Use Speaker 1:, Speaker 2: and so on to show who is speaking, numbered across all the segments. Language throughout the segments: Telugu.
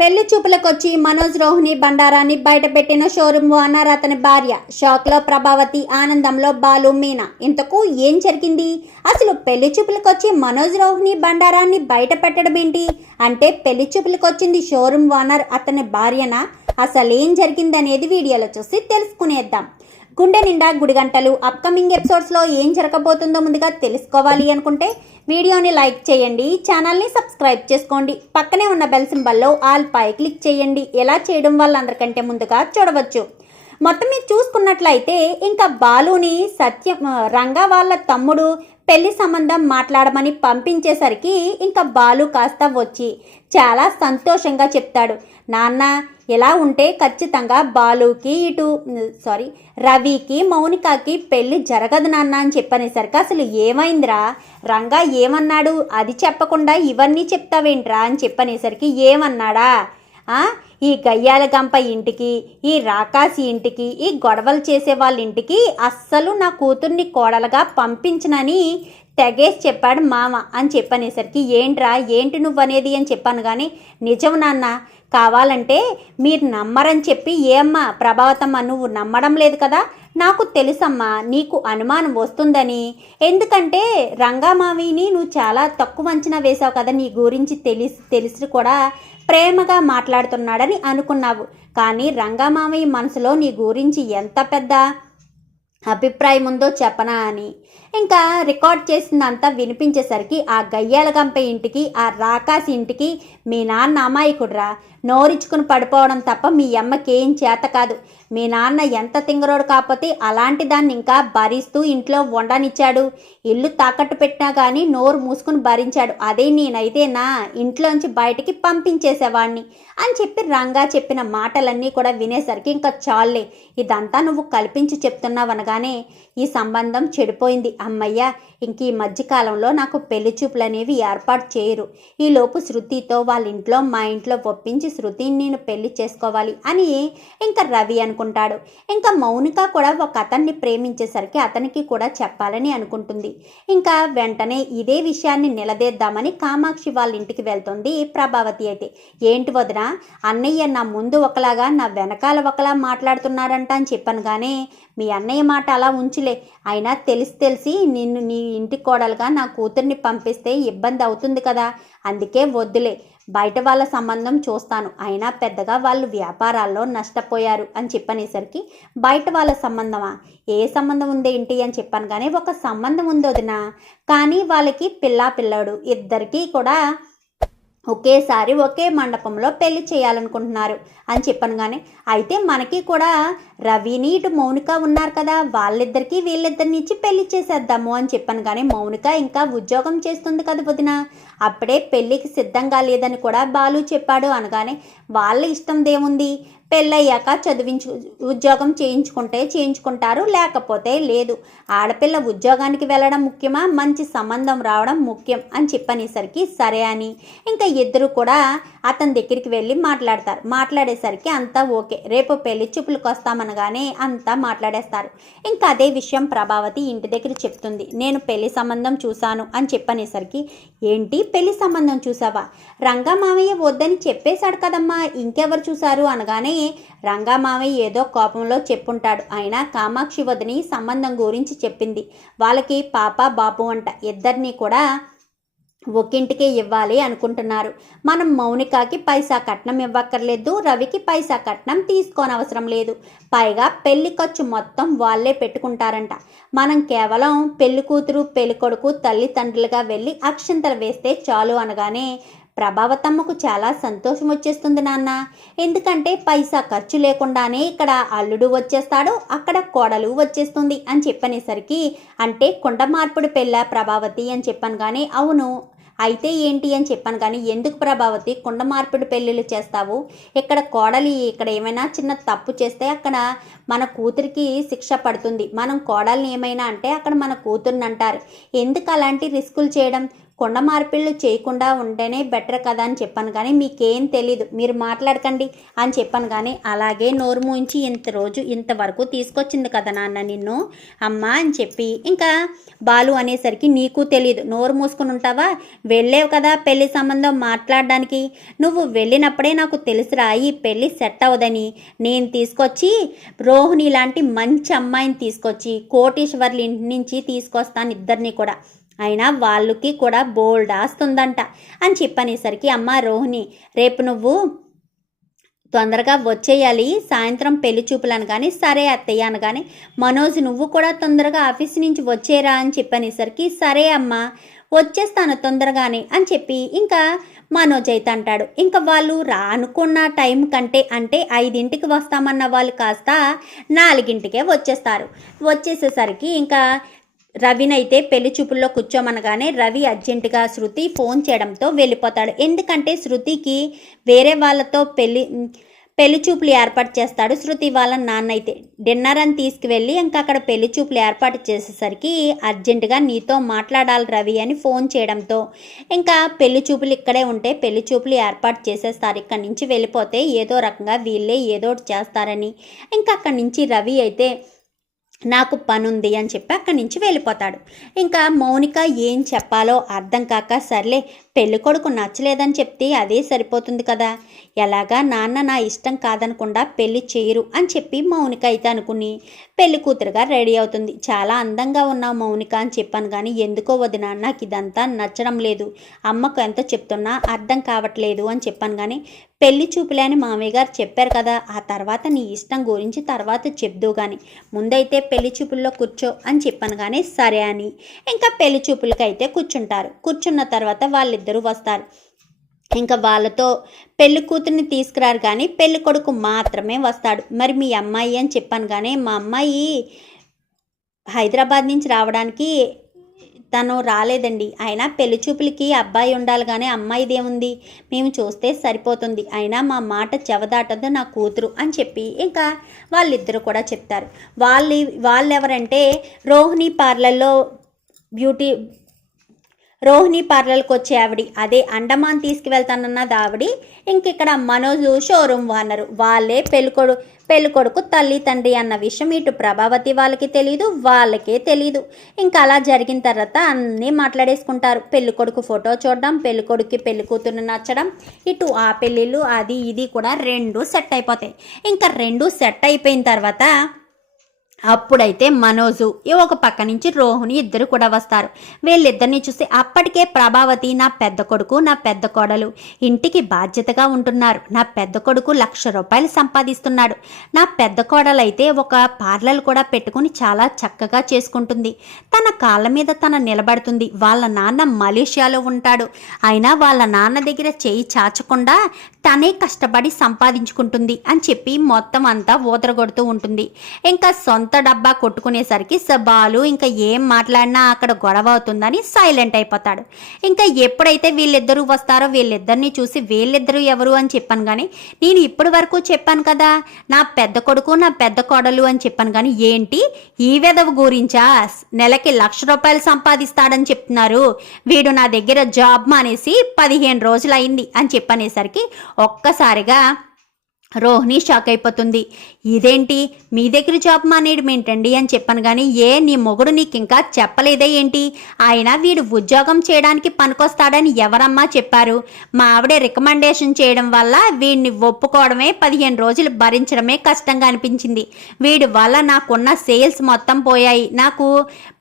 Speaker 1: పెళ్ళి చూపులకొచ్చి మనోజ్ రోహిణి బండారాన్ని బయటపెట్టిన షోరూమ్ ఓనర్ అతని భార్య. షాక్లో ప్రభావతి ఆనందంలో బాలు మీనా. ఇంతకు ఏం జరిగింది? అసలు పెళ్ళి చూపులకొచ్చి మనోజ్ రోహిణి బండారాన్ని బయట పెట్టడం ఏంటి? అంటే పెళ్ళి చూపులకొచ్చింది షోరూమ్ ఓనర్ అతని భార్యనా? అసలు ఏం జరిగిందనేది వీడియోలో చూసి తెలుసుకునేద్దాం. గుండె నిండా గుడిగంటలు అప్కమింగ్ ఎపిసోడ్స్లో ఏం జరగబోతుందో ముందుగా తెలుసుకోవాలి అనుకుంటే వీడియోని లైక్ చేయండి ఛానల్ని సబ్స్క్రైబ్ చేసుకోండి పక్కనే ఉన్న బెల్ సింబల్లో ఆల్ పై క్లిక్ చేయండి. ఎలా చేయడం వల్ల అందరికంటే ముందుగా చూడవచ్చు. మొత్తం మీరు చూసుకున్నట్లయితే ఇంకా బాలుని సత్యం రంగా వాళ్ళ తమ్ముడు పెళ్ళి సంబంధం మాట్లాడమని పంపించేసరికి ఇంకా బాలు కాస్త వచ్చి చాలా సంతోషంగా చెప్తాడు. నాన్న ఇలా ఉంటే ఖచ్చితంగా బాలుకి ఇటు సారీ రవికి మౌనికకి పెళ్ళి జరగదు నాన్న అని చెప్పనేసరికి అసలు ఏమైందిరా? రంగా ఏమన్నాడు? అది చెప్పకుండా ఇవన్నీ చెప్తావేంట్రా అని చెప్పనేసరికి ఏమన్నాడా? ఈ గయ్యాల గంప ఇంటికి ఈ రాకాసి ఇంటికి ఈ గొడవలు చేసే వాళ్ళ ఇంటికి అస్సలు నా కూతుర్ని కోడలుగా పంపించనని తెగేసి చెప్పాడు మామ అని చెప్పనేసరికి ఏంట్రా ఏంటి నువ్వు అనేది అని చెప్పాను కానీ నిజం నాన్న కావాలంటే మీరు నమ్మరని చెప్పి ఏమ్మా ప్రభావతమ్మ నువ్వు నమ్మడం లేదు కదా? నాకు తెలుసమ్మా నీకు అనుమానం వస్తుందని. ఎందుకంటే రంగామావిని నువ్వు చాలా తక్కువ అంచనా వేశావు కదా నీ గురించి తెలిసి తెలిసి కూడా ప్రేమగా మాట్లాడుతున్నాడని అనుకున్నావు. కానీ రంగమామయ్య మనసులో నీ గురించి ఎంత పెద్ద అభిప్రాయం ఉందో చెప్పనా అని. ఇంకా రికార్డ్ చేసిందంతా వినిపించేసరికి ఆ గయ్యాలగంప ఇంటికి ఆ రాకాసి ఇంటికి మీ నాన్న అమాయకుడురా. నోరిచ్చుకుని పడిపోవడం తప్ప మీ అమ్మకేం చేత కాదు. మీ నాన్న ఎంత తింగరోడు కాకపోతే అలాంటి దాన్ని ఇంకా భరిస్తూ ఇంట్లో వండనిచ్చాడు. ఇల్లు తాకట్టు పెట్టినా కానీ నోరు మూసుకుని భరించాడు. అదే నేనైతే నా ఇంట్లోంచి బయటికి పంపించేసేవాడిని అని చెప్పి రంగా చెప్పిన మాటలన్నీ కూడా వినేసరికి ఇంకా చాలే ఇదంతా నువ్వు కల్పించి చెప్తున్నావు రాగానే ఈ సంబంధం చెడిపోయింది. అమ్మయ్య ఇంక ఈ మధ్యకాలంలో నాకు పెళ్ళి చూపులు అనేవి ఏర్పాటు చేయరు. ఈలోపు శృతితో వాళ్ళ ఇంట్లో మా ఇంట్లో ఒప్పించి శృతిని నేను పెళ్ళి చేసుకోవాలి అని ఇంకా రవి అనుకుంటాడు. ఇంకా మౌనిక కూడా ఒక అతన్ని ప్రేమించేసరికి అతనికి కూడా చెప్పాలని అనుకుంటుంది. ఇంకా వెంటనే ఇదే విషయాన్ని నిలదీద్దామని కామాక్షి వాళ్ళ ఇంటికి వెళ్తుంది ప్రభావతి అయితే. ఏంటి వదిన అన్నయ్య నా ముందు ఒకలాగా నా వెనకాల ఒకలా మాట్లాడుతున్నాడంట అని చెప్పాను కానీ మీ అన్నయ్య మాట అలా ఉంచిలే. అయినా తెలిసి తెలిసి నిన్ను నీ ఇంటి కోడలుగా నా కూతుర్ని పంపిస్తే ఇబ్బంది అవుతుంది కదా. అందుకే వద్దులే. బయట వాళ్ళ సంబంధం చూస్తాను. అయినా పెద్దగా వాళ్ళు వ్యాపారాల్లో నష్టపోయారు అని చెప్పనేసరికి బయట వాళ్ళ సంబంధమా? ఏ సంబంధం ఉంది ఏంటి అని చెప్పాను కానీ ఒక సంబంధం ఉంది వదినా. కానీ వాళ్ళకి పిల్లా పిల్లాడు. ఇద్దరికీ కూడా ఒకేసారి ఒకే మండపంలో పెళ్ళి చేయాలనుకుంటున్నారు అని చెప్పాను కానీ అయితే మనకి కూడా రవిని ఇటు మౌనిక ఉన్నారు కదా వాళ్ళిద్దరికీ వీళ్ళిద్దరిని ఇచ్చి పెళ్ళి చేసేద్దాము అని చెప్పాను కానీ మౌనిక ఇంకా ఉద్యోగం చేస్తుంది కదా వదిన. అప్పుడే పెళ్ళికి సిద్ధంగా లేదని కూడా బాలు చెప్పాడు అనగానే వాళ్ళ ఇష్టం దేముంది పెళ్ళయ్యాక చదివించు ఉద్యోగం చేయించుకుంటే చేయించుకుంటారు లేకపోతే లేదు. ఆడపిల్ల ఉద్యోగానికి వెళ్ళడం ముఖ్యమా? మంచి సంబంధం రావడం ముఖ్యం అని చెప్పనేసరికి సరే అని. ఇంకా ఇద్దరు కూడా అతని దగ్గరికి వెళ్ళి మాట్లాడతారు. మాట్లాడేసరికి అంతా ఓకే. రేపు పెళ్ళి చూపులకు వస్తామనగానే అంతా మాట్లాడేస్తారు. ఇంకా అదే విషయం ప్రభావతి ఇంటి దగ్గర చెప్తుంది. నేను పెళ్ళి సంబంధం చూశాను అని చెప్పనేసరికి ఏంటి పెళ్ళి సంబంధం చూసావా రంగా మామయ్య వద్దని చెప్పేశాడు కదమ్మా. ఇంకెవరు చూశారు అనగానే రంగా ఏదో కోపంలో చెప్పుంటాడు. అయినా కామాక్షి వదిని సంబంధం గురించి చెప్పింది. వాళ్ళకి పాప బాబు అంట ఇద్దరిని కూడా ఒకింటికే ఇవ్వాలి అనుకుంటున్నారు. మనం మౌనికకి పైసా కట్నం ఇవ్వక్కర్లేదు రవికి పైసా కట్నం తీసుకోనవసరం లేదు. పైగా పెళ్ళి ఖర్చు మొత్తం వాళ్ళే పెట్టుకుంటారంట. మనం కేవలం పెళ్ళి కూతురు పెళ్ళి కొడుకు తల్లిదండ్రులుగా వెళ్ళి అక్షంతలు వేస్తే చాలు అనగానే ప్రభావతమ్మకు చాలా సంతోషం వచ్చేస్తుంది నాన్న. ఎందుకంటే పైసా ఖర్చు లేకుండానే ఇక్కడ అల్లుడు వచ్చేస్తాడు అక్కడ కోడలు వచ్చేస్తుంది అని చెప్పనేసరికి అంటే కుండ మార్పుడు పెళ్ళ ప్రభావతి అని చెప్పాను కానీ అవును అయితే ఏంటి అని చెప్పాను కానీ ఎందుకు ప్రభావతి కుండ మార్పిడి పెళ్ళిళ్ళు చేస్తావు? ఇక్కడ కోడలి ఇక్కడ ఏమైనా చిన్న తప్పు చేస్తే అక్కడ మన కూతురికి శిక్ష పడుతుంది. మనం కోడల్ని ఏమైనా అంటే అక్కడ మన కూతుర్ని అంటారు. ఎందుకు అలాంటి రిస్కులు చేయడం? కొండ మార్పిళ్ళు చేయకుండా ఉంటేనే బెటర్ కదా అని చెప్పాను. కానీ మీకేం తెలీదు. మీరు మాట్లాడకండి అని చెప్పాను. కానీ అలాగే నోరు మూయించి ఇంత రోజు ఇంతవరకు తీసుకొచ్చింది కదా నాన్న నిన్ను అమ్మ అని చెప్పి. ఇంకా బాలు అనేసరికి నీకు తెలీదు. నోరు మూసుకుని ఉంటావా? వెళ్ళేవు కదా పెళ్ళి సంబంధం మాట్లాడడానికి. నువ్వు వెళ్ళినప్పుడే నాకు తెలుసురా ఈ పెళ్ళి సెట్ అవ్వదని. నేను తీసుకొచ్చి రోహిణి లాంటి మంచి అమ్మాయిని తీసుకొచ్చి కోటీశ్వర్ల ఇంటి నుంచి తీసుకొస్తాను ఇద్దరిని కూడా. అయినా వాళ్ళకి కూడా బోల్డ్ ఆస్తుందంట అని చెప్పనేసరికి అమ్మ రోహిణి రేపు నువ్వు తొందరగా వచ్చేయాలి. సాయంత్రం పెళ్ళి చూపులను కానీ సరే అత్తయ్య అనగానే మనోజ్ నువ్వు కూడా తొందరగా ఆఫీస్ నుంచి వచ్చేరా అని చెప్పనేసరికి సరే అమ్మా వచ్చేస్తాను తొందరగానే అని చెప్పి ఇంకా మనోజ్ అయితే అంటాడు. ఇంకా వాళ్ళు రానుకున్న టైం కంటే అంటే ఐదింటికి వస్తామన్న వాళ్ళు కాస్త నాలుగింటికే వచ్చేస్తారు. వచ్చేసేసరికి ఇంకా రవినైతే పెళ్ళి చూపుల్లో కూర్చోమనగానే రవి అర్జెంటుగా శృతి ఫోన్ చేయడంతో వెళ్ళిపోతాడు. ఎందుకంటే శృతికి వేరే వాళ్ళతో పెళ్ళి పెళ్ళి చూపులు ఏర్పాటు చేస్తాడు శృతి వాళ్ళ నాన్న అయితే డిన్నర్ అని తీసుకువెళ్ళి ఇంకా అక్కడ పెళ్ళి చూపులు ఏర్పాటు చేసేసరికి అర్జెంటుగా నీతో మాట్లాడాలి రవి అని ఫోన్ చేయడంతో. ఇంకా పెళ్ళి చూపులు ఇక్కడే ఉంటే పెళ్ళి చూపులు ఏర్పాటు చేసేస్తారు. ఇక్కడి నుంచి వెళ్ళిపోతే ఏదో రకంగా వీళ్ళే ఏదో ఒకటి చేస్తారని. ఇంకా అక్కడి నుంచి రవి అయితే నాకు పనుంది అని చెప్పి అక్కడి నుంచి వెళ్ళిపోతాడు. ఇంకా మౌనిక ఏం చెప్పాలో అర్థం కాక సర్లే పెళ్ళికొడుకు నచ్చలేదని చెప్తే అదే సరిపోతుంది కదా. ఎలాగా నాన్న నా ఇష్టం కాదనకుండా పెళ్ళి చేయరు అని చెప్పి మౌనిక అయితే అనుకుని పెళ్ళి కూతురుగా రెడీ అవుతుంది. చాలా అందంగా ఉన్నావు మౌనిక అని చెప్పాను కానీ ఎందుకో వదిన నాకు ఇదంతా నచ్చడం లేదు. అమ్మకు ఎంత చెప్తున్నా అర్థం కావట్లేదు అని చెప్పాను కానీ పెళ్ళి చూపులే అని మామయ్య గారు చెప్పారు కదా. ఆ తర్వాత నీ ఇష్టం గురించి తర్వాత చెప్దు కానీ ముందైతే పెళ్ళి చూపుల్లో కూర్చో అని చెప్పాను కానీ సరే అని. ఇంకా పెళ్ళి చూపులకైతే కూర్చుంటారు. కూర్చున్న తర్వాత వాళ్ళు వాళ్ళిద్దరూ వస్తారు. ఇంకా వాళ్ళతో పెళ్ళి కూతుర్ని తీసుకురారు కానీ పెళ్ళి కొడుకు మాత్రమే వస్తాడు. మరి మీ అమ్మాయి అని చెప్పాను కానీ మా అమ్మాయి హైదరాబాద్ నుంచి రావడానికి తను రాలేదండి. అయినా పెళ్ళి చూపులకి అబ్బాయి ఉండాలి కానీ అమ్మాయిదేముంది మేము చూస్తే సరిపోతుంది. అయినా మా మాట చెవదాటదు నా కూతురు అని చెప్పి ఇంకా వాళ్ళిద్దరూ కూడా చెప్తారు. వాళ్ళు వాళ్ళు ఎవరంటే రోహిణి పార్లర్లో బ్యూటీ రోహిణి పార్లర్కి వచ్చే ఆవిడి. అదే అండమాన్ తీసుకువెళ్తానన్నది ఆవిడి. ఇంక ఇక్కడ మనోజ్ షోరూమ్ ఓనరు. వాళ్ళే పెళ్ళికొడు పెళ్ళికొడుకు తల్లి తండ్రి అన్న విషయం ఇటు ప్రభావతి వాళ్ళకి తెలియదు వాళ్ళకే తెలియదు ఇంకా అలా జరిగిన తర్వాత అన్నీ మాట్లాడేసుకుంటారు. పెళ్ళికొడుకు ఫోటో చూడడం పెళ్ళికొడుకు పెళ్ళి కూతురు నచ్చడం. ఇటు ఆ పెళ్ళిళ్ళు అది ఇది కూడా రెండు సెట్ అయిపోతాయి. ఇంకా రెండు సెట్ అయిపోయిన తర్వాత అప్పుడైతే మనోజు ఈ ఒక పక్క నుంచి రోహుని ఇద్దరు కూడా వస్తారు. వీళ్ళిద్దరిని చూసి అప్పటికే ప్రభావతి నా పెద్ద కొడుకు నా పెద్ద కోడలు ఇంటికి బాధ్యతగా ఉంటున్నారు. నా పెద్ద కొడుకు లక్ష రూపాయలు సంపాదిస్తున్నాడు. నా పెద్ద కోడలు అయితే ఒక పార్లర్ కూడా పెట్టుకుని చాలా చక్కగా చేసుకుంటుంది. తన కాళ్ళ మీద తన నిలబడుతుంది. వాళ్ళ నాన్న మలేషియాలో ఉంటాడు. అయినా వాళ్ళ నాన్న దగ్గర చేయి చాచకుండా తనే కష్టపడి సంపాదించుకుంటుంది అని చెప్పి మొత్తం అంతా ఊదరగొడుతూ ఉంటుంది. ఇంకా సొంత డబ్బా కొట్టుకునేసరికి సబాలు ఇంకా ఏం మాట్లాడినా అక్కడ గొడవ అవుతుందని సైలెంట్ అయిపోతాడు. ఇంకా ఎప్పుడైతే వీళ్ళిద్దరూ వస్తారో వీళ్ళిద్దరిని చూసి వీళ్ళిద్దరూ ఎవరు అని చెప్పాను కానీ నేను ఇప్పటి వరకు చెప్పాను కదా నా పెద్ద కొడుకు నా పెద్ద కోడలు అని చెప్పాను కానీ ఏంటి? ఈ వెదవ గురించా? నెలకి లక్ష రూపాయలు సంపాదిస్తాడని చెప్తున్నారు. వీడు నా దగ్గర జాబ్ మానేసి పదిహేను రోజులు అయింది అని చెప్పనేసరికి ఒక్కసారిగా రోహిణి షాక్ అయిపోతుంది. ఇదేంటి? మీ దగ్గర జాబ్ మానేయడం ఏంటండి అని చెప్పాను కానీ ఏ నీ మొగుడు నీకు ఇంకా చెప్పలేదే ఏంటి? ఆయన వీడు ఉద్యోగం చేయడానికి పనికొస్తాడని ఎవరమ్మా చెప్పారు? మా ఆవిడ రికమెండేషన్ చేయడం వల్ల వీడిని ఒప్పుకోవడమే పదిహేను రోజులు భరించడమే కష్టంగా అనిపించింది. వీడి వల్ల నాకున్న సేల్స్ మొత్తం పోయాయి. నాకు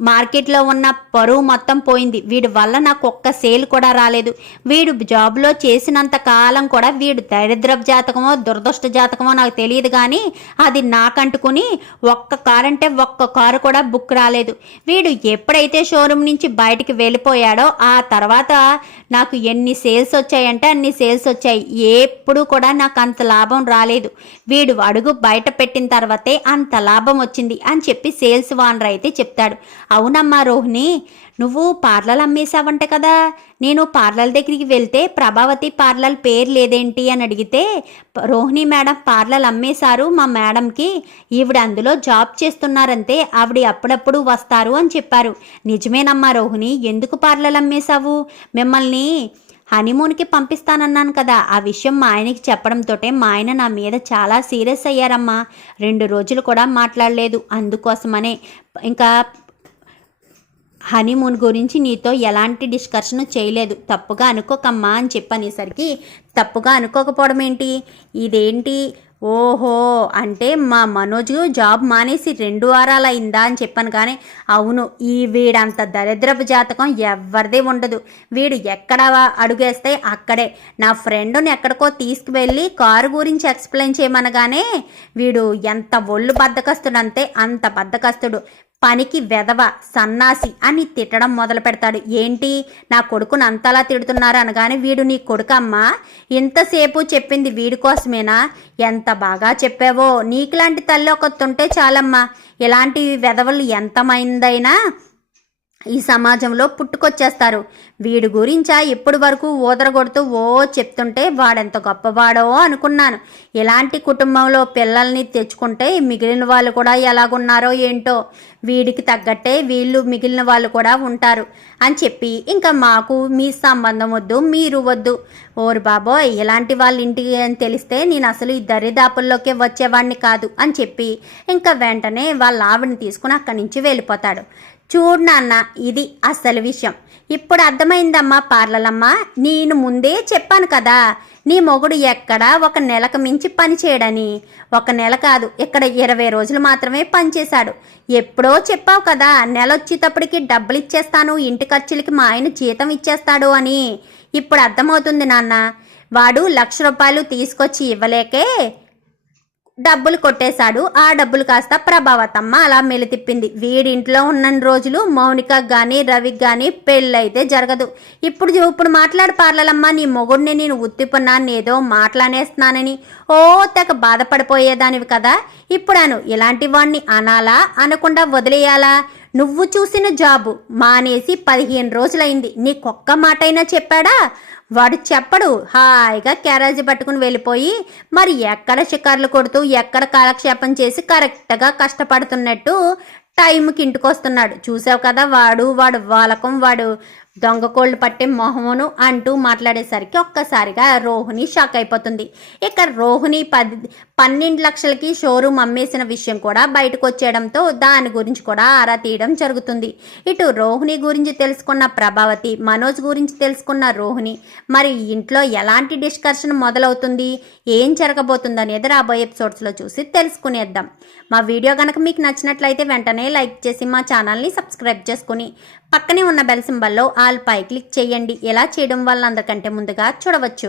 Speaker 1: మార్కెట్లో ఉన్న పరువు మొత్తం పోయింది. వీడి వల్ల నాకు ఒక్క సేల్ కూడా రాలేదు. వీడు జాబ్లో చేసినంత కాలం కూడా వీడు దరిద్రపు జాతకమో దురదృష్ట జాతకమో నాకు తెలియదు కానీ అది నాకంటుకుని ఒక్క కారు అంటే ఒక్క కారు కూడా బుక్ రాలేదు. వీడు ఎప్పుడైతే షోరూమ్ నుంచి బయటికి వెళ్ళిపోయాడో ఆ తర్వాత నాకు ఎన్ని సేల్స్ వచ్చాయంటే అన్ని సేల్స్ వచ్చాయి. ఎప్పుడు కూడా నాకు అంత లాభం రాలేదు. వీడు అడుగు బయట పెట్టిన తర్వాతే అంత లాభం వచ్చింది అని చెప్పి సేల్స్ వానర్ అయితే చెప్తాడు. అవునమ్మా రోహిణి నువ్వు పార్లర్ అమ్మేశావంట కదా. నేను పార్లర్ దగ్గరికి వెళ్తే ప్రభావతి పార్లర్ పేరు లేదేంటి అని అడిగితే రోహిణి మేడం పార్లర్ అమ్మేశారు మా మేడంకి. ఈవిడ అందులో జాబ్ చేస్తున్నారంతే ఆవిడ అప్పుడప్పుడు వస్తారు అని చెప్పారు. నిజమేనమ్మా రోహిణి ఎందుకు పార్లర్ అమ్మేశావు? మిమ్మల్ని హనీమూన్కి పంపిస్తానన్నాను కదా. ఆ విషయం మా ఆయనకి చెప్పడంతోటే మా ఆయన నా మీద చాలా సీరియస్ అయ్యారమ్మా. రెండు రోజులు కూడా మాట్లాడలేదు. అందుకోసమనే. ఇంకా హనీమూన్ గురించి నీతో ఎలాంటి డిస్కషన్ చేయలేదు. తప్పుగా అనుకోకమ్మా అని చెప్పనేసరికి తప్పుగా అనుకోకపోవడం ఏంటి? ఇదేంటి? ఓహో అంటే మా మనోజ్ జాబ్ మానేసి రెండు వారాలు అయిందా అని చెప్పాను కానీ అవును ఈ వీడంత దరిద్రపు జాతకం ఎవరిదే ఉండదు. వీడు ఎక్కడ అడుగేస్తే అక్కడే. నా ఫ్రెండ్ని ఎక్కడికో తీసుకువెళ్ళి కారు గురించి ఎక్స్ప్లెయిన్ చేయమనగానే వీడు ఎంత ఒళ్ళు బద్దకస్తుడంతే అంత బద్దకస్తుడు. పనికి వెధవ సన్నాసి అని తిట్టడం మొదలు పెడతాడు. ఏంటి? నా కొడుకును అంతలా తిడుతున్నారు అనగానే వీడు నీ కొడుకమ్మా? ఇంతసేపు చెప్పింది వీడి కోసమేనా? ఎంత బాగా చెప్పావో. నీకులాంటి తల్లి ఒకతుంటే చాలమ్మా. ఇలాంటి వెధవలు ఎంతమైందైనా? ఈ సమాజంలో పుట్టుకొచ్చేస్తారు. వీడి గురించా ఇప్పటి వరకు ఊదరగొడుతూ ఓ చెప్తుంటే వాడెంత గొప్పవాడో అనుకున్నాను. ఇలాంటి కుటుంబంలో పిల్లల్ని తెచ్చుకుంటే మిగిలిన వాళ్ళు కూడా ఎలాగున్నారో ఏంటో వీడికి తగ్గట్టే వీళ్ళు మిగిలిన వాళ్ళు కూడా ఉంటారు. అని చెప్పి ఇంకా మాకు మీ సంబంధం వద్దు మీరు వద్దు. ఓరు బాబోయ్ ఇలాంటి వాళ్ళ ఇంటికి అని తెలిస్తే నేను అసలు ఈ దరిదాపుల్లోకే వచ్చేవాడిని కాదు అని చెప్పి ఇంకా వెంటనే వాళ్ళ ఆవిడని తీసుకుని అక్కడి నుంచి వెళ్ళిపోతాడు. చూడు నాన్న ఇది అసలు విషయం. ఇప్పుడు అర్థమైందమ్మా పార్లలమ్మ నేను ముందే చెప్పాను కదా నీ మొగుడు ఎక్కడ ఒక నెలకు మించి పని చేయడని. ఒక నెల కాదు ఇక్కడ ఇరవై రోజులు మాత్రమే పనిచేశాడు ఎప్పుడో చెప్పావు కదా నెల వచ్చేటప్పటికి డబ్బులు ఇచ్చేస్తాను ఇంటి ఖర్చులకి మా ఆయన జీతం ఇచ్చేస్తాడు అని. ఇప్పుడు అర్థమవుతుంది నాన్న వాడు లక్ష రూపాయలు తీసుకొచ్చి ఇవ్వలేకే డబ్బులు కొట్టేశాడు. ఆ డబ్బులు కాస్త ప్రభావతమ్మ అలా మెలితిప్పింది వీడింట్లో ఉన్న రోజులు మౌనిక కానీ రవికి కానీ పెళ్ళైతే జరగదు. ఇప్పుడు ఇప్పుడు మాట్లాడు పార్లలమ్మ నీ మొగుడిని నేను ఉత్తిపన్నాను ఏదో మాట్లాడేస్తున్నానని. ఓ తెగ బాధపడిపోయేదానివి కదా. ఇప్పుడాను ఇలాంటి వాణ్ణి అనాలా? అనకుండా వదిలేయాలా? నువ్వు చూసిన జాబు మానేసి పదిహేను రోజులైంది. నీకొక్క మాటైనా చెప్పాడా? వాడు చెప్పడు. హాయిగా క్యారేజీ పట్టుకుని వెళ్ళిపోయి మరి ఎక్కడ షికార్లు కొడుతూ ఎక్కడ కాలక్షేపం చేసి కరెక్ట్గా కష్టపడుతున్నట్టు టైంకి ఇంటికి వస్తున్నాడు చూసావు కదా వాడు వాడు వాలకం వాడు దొంగ కోళ్ళు పట్టే మొహమును అంటూ మాట్లాడేసరికి ఒక్కసారిగా రోహిణి షాక్ అయిపోతుంది. ఇక రోహిణి పది పన్నెండు లక్షలకి షోరూమ్ అమ్మేసిన విషయం కూడా బయటకు వచ్చేయడంతో దాని గురించి కూడా ఆరా తీయడం జరుగుతుంది. ఇటు రోహిణి గురించి తెలుసుకున్న ప్రభావతి మనోజ్ గురించి తెలుసుకున్న రోహిణి మరి ఇంట్లో ఎలాంటి డిస్కషన్ మొదలవుతుంది ఏం జరగబోతుంది అనేది రాబోయే ఎపిసోడ్స్లో చూసి తెలుసుకునేద్దాం. మా వీడియో కనుక మీకు నచ్చినట్లయితే వెంటనే లైక్ చేసి మా ఛానల్ని సబ్స్క్రైబ్ చేసుకుని పక్కనే ఉన్న బెల్ సింబల్లో ఆల్ పై క్లిక్ చేయండి. ఎలా చేయడం వల్ల అందరికంటే ముందుగా చూడవచ్చు.